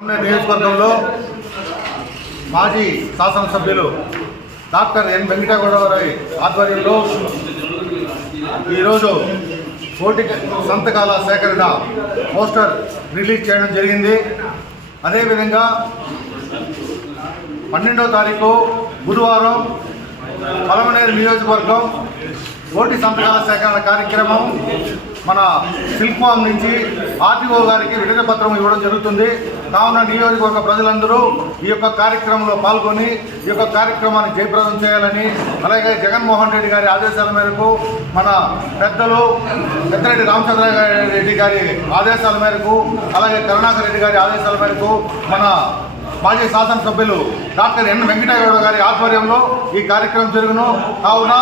నియోజకవర్గంలో మాజీ శాసనసభ్యులు డాక్టర్ ఎన్ వెంకటగౌడరావు ఆధ్వర్యంలో ఈరోజు కోటి సంతకాల సేకరణ పోస్టర్ రిలీజ్ చేయడం జరిగింది. అదేవిధంగా పన్నెండవ తారీఖు బుధవారం పలమనేరు నియోజకవర్గం పోటీ సంతకాల సేకరణ కార్యక్రమం మన సిల్క్ ఫామ్ నుంచి ఆర్టీఓ గారికి విడుదల పత్రం ఇవ్వడం జరుగుతుంది. కావున నియోజకవర్గ ప్రజలందరూ ఈ యొక్క కార్యక్రమంలో పాల్గొని ఈ యొక్క కార్యక్రమాన్ని జయప్రదం చేయాలని అలాగే జగన్మోహన్ రెడ్డి గారి ఆదేశాల మేరకు మన పెద్దలు పెద్దరెడ్డి రామచంద్ర రెడ్డి గారి ఆదేశాల మేరకు అలాగే కరుణాకర్ రెడ్డి గారి ఆదేశాల మేరకు మన మాజీ శాసనసభ్యులు డాక్టర్ ఎన్ వెంకటగౌడ గారి ఆధ్వర్యంలో ఈ కార్యక్రమం జరుగును. కావున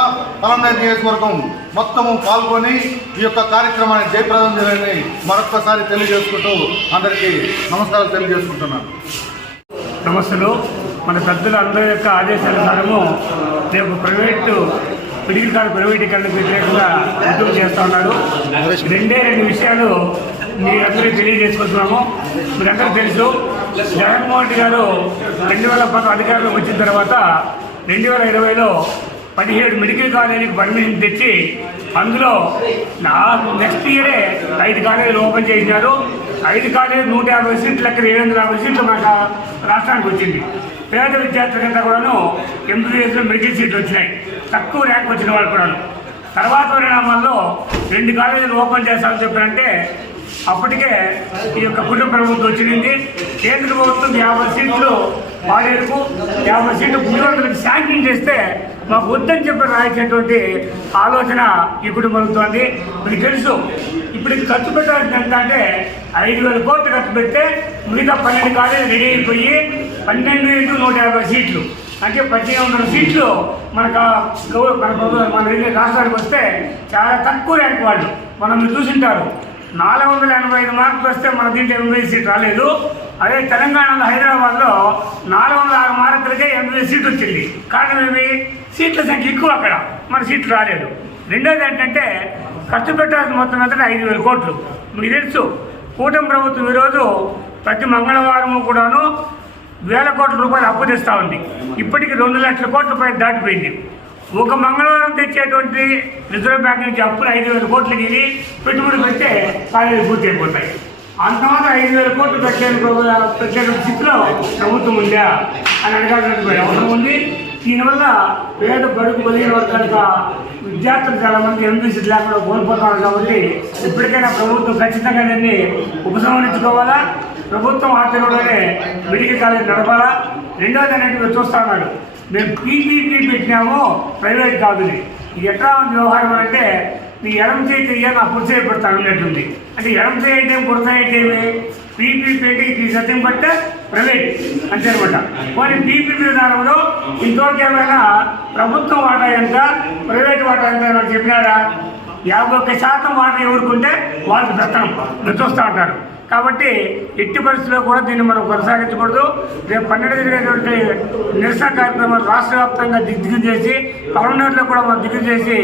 పలంనేరు నియోజకవర్గం మొత్తము పాల్గొని ఈ యొక్క కార్యక్రమాన్ని జయప్రదం చేయాలని మరొక్కసారి తెలియజేసుకుంటూ అందరికీ నమస్కారాలు తెలియజేసుకుంటున్నాను. సమస్యలు మన పెద్దలు అందరి యొక్క ఆదేశానుసారము రేపు ప్రైవేటు మెడికల్ కాలేజ్ ప్రైవేటీకరణకు వ్యతిరేకంగా ఉద్యోగం చేస్తూ ఉన్నాడు. రెండే రెండు విషయాలు మీరందరూ తెలియజేసుకుంటున్నాము. మీరందరూ తెలుసు. జగన్మోహన్ రెడ్డి గారు రెండు వేల పది అధికారంలో వచ్చిన తర్వాత రెండు వేల ఇరవైలో పదిహేడు మెడికల్ కాలేజీకి పర్మిషన్ తెచ్చి అందులో నా నెక్స్ట్ ఇయరే ఐదు కాలేజీలు ఓపెన్ చేసినారు ఐదు కాలేజీలు నూట యాభై సీట్లు లెక్కన ఏడు వందల యాభై సీట్లు మన రాష్ట్రానికి వచ్చింది. పేద విద్యార్థులంతా కూడాను ఎంబీబీఎస్లో మెడికల్ సీట్లు వచ్చినాయి. తక్కువ ర్యాంక్ వచ్చిన వాళ్ళు కూడాను. తర్వాత పరిణామాల్లో రెండు కాలేజీలు ఓపెన్ చేస్తామని చెప్పారంటే అప్పటికే ఈ యొక్క కుటుంబ ప్రభుత్వం వచ్చింది. కేంద్ర ప్రభుత్వం యాభై సీట్లు పాడేరుకు యాభై సీట్లు గుడివంతులకు శాంక్షన్ చేస్తే మాకు వద్దని చెప్పి రాయించేటువంటి ఆలోచన ఈ కుటుంబంతో మీకు తెలుసు ఇప్పుడు ఖర్చు పెట్టాల్సింది ఎంత అంటే ఐదు వేల కోట్లు ఖర్చు పెడితే మిగతా పన్నెండు కాలేజీలు రెడీ అయిపోయి పన్నెండు ఇంటూ నూట యాభై సీట్లు. అంటే పద్దెనిమిది వందల సీట్లు మనకు మన మన వెళ్ళే రాష్ట్రానికి వస్తే చాలా తక్కువ ర్యాంక్ వాళ్ళు. మనం చూసింటారు. నాలుగు వందల ఎనభై ఐదు మార్కులు వస్తే మన దీంట్లో ఎంబీఏ సీట్ రాలేదు. అదే తెలంగాణలో హైదరాబాద్లో నాలుగు వందల ఆరు మార్కులకే ఎంబీఏ సీట్ వచ్చింది. కారణం ఏమి? సీట్ల సంఖ్య ఎక్కువ అక్కడ. మన సీట్లు రాలేదు. రెండోది ఏంటంటే ఖర్చు పెట్టాల్సిన మొత్తం ఎంత ఐదు వేల కోట్లు. మీకు తెలుసు కూటమి ప్రభుత్వం ఈరోజు ప్రతి మంగళవారము కూడాను వేల కోట్ల రూపాయలు అప్పు తెస్తూ ఉంది. ఇప్పటికి రెండు లక్షల కోట్ల రూపాయలు దాటిపోయింది. ఒక మంగళవారం తెచ్చేటువంటి రిజర్వ్ బ్యాంక్ నుంచి అప్పులు ఐదు వేల కోట్లు గిరి పెట్టుబడి పెడితే కాలేజీ పూర్తి అయిపోతాయి అంత ఐదు వేల కోట్లు పెట్టే ప్రత్యేక స్థితిలో ప్రభుత్వం ఉందా అని అడగాల్సినటువంటి అవసరం ఉంది. దీనివల్ల పేద బడుగు బలిగిన వర్గాలకు విద్యార్థులు చాలా మంది ఎంపీసీ లేకుండా కోల్పోతున్నారు కాబట్టి ఇప్పటికైనా ప్రభుత్వం ఖచ్చితంగా దీన్ని ఉపసంహరించుకోవాలా? ప్రభుత్వం ఆధ్వర్యంలోనే మెడికల్ కాలేజ్ నడపాలా? రెండోది అనేది మీరు చూస్తా ఉన్నాడు. మేము పీపీపీ పెట్టినాము ప్రైవేట్ కాదుని ఇది. ఎట్లా ఉంది వ్యవహారం అంటే నీ ఎడం చేయి నా పురుష పెడతాను అన్నట్టుంది. అంటే ఎడం చేయటం పురుష ఏంటేమి పీపీపీ అంటే ఇది సత్యం పట్టే ప్రైవేట్. అంతే అనమాట కానీ పీపీపీ విధానంలో ఇంతవరకేమైనా ప్రభుత్వం వాటా ఎంత ప్రైవేట్ వాటా ఎంత చెప్పినారా? యాభై ఒక్క శాతం వాటర్ ఎవరుకుంటే వాళ్ళు దత్తనం మీరు ఉంటారు. కాబట్టి ఎట్టి పరిస్థితుల్లో కూడా దీన్ని మనం కొనసాగించకూడదు. రేపు పన్నెండు జరిగేటువంటి నిరసన కార్యక్రమాలు రాష్ట్ర వ్యాప్తంగా దిగ్గు చేసి పవనలో కూడా మనం దిగ్గు చేసి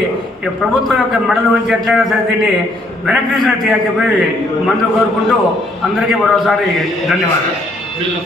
ప్రభుత్వం యొక్క మెడలు వచ్చి ఎట్లయినా సరే దీన్ని వెనక్కి తీసినట్టు చెప్పి మనతో కోరుకుంటూ అందరికీ మరోసారి ధన్యవాదాలు.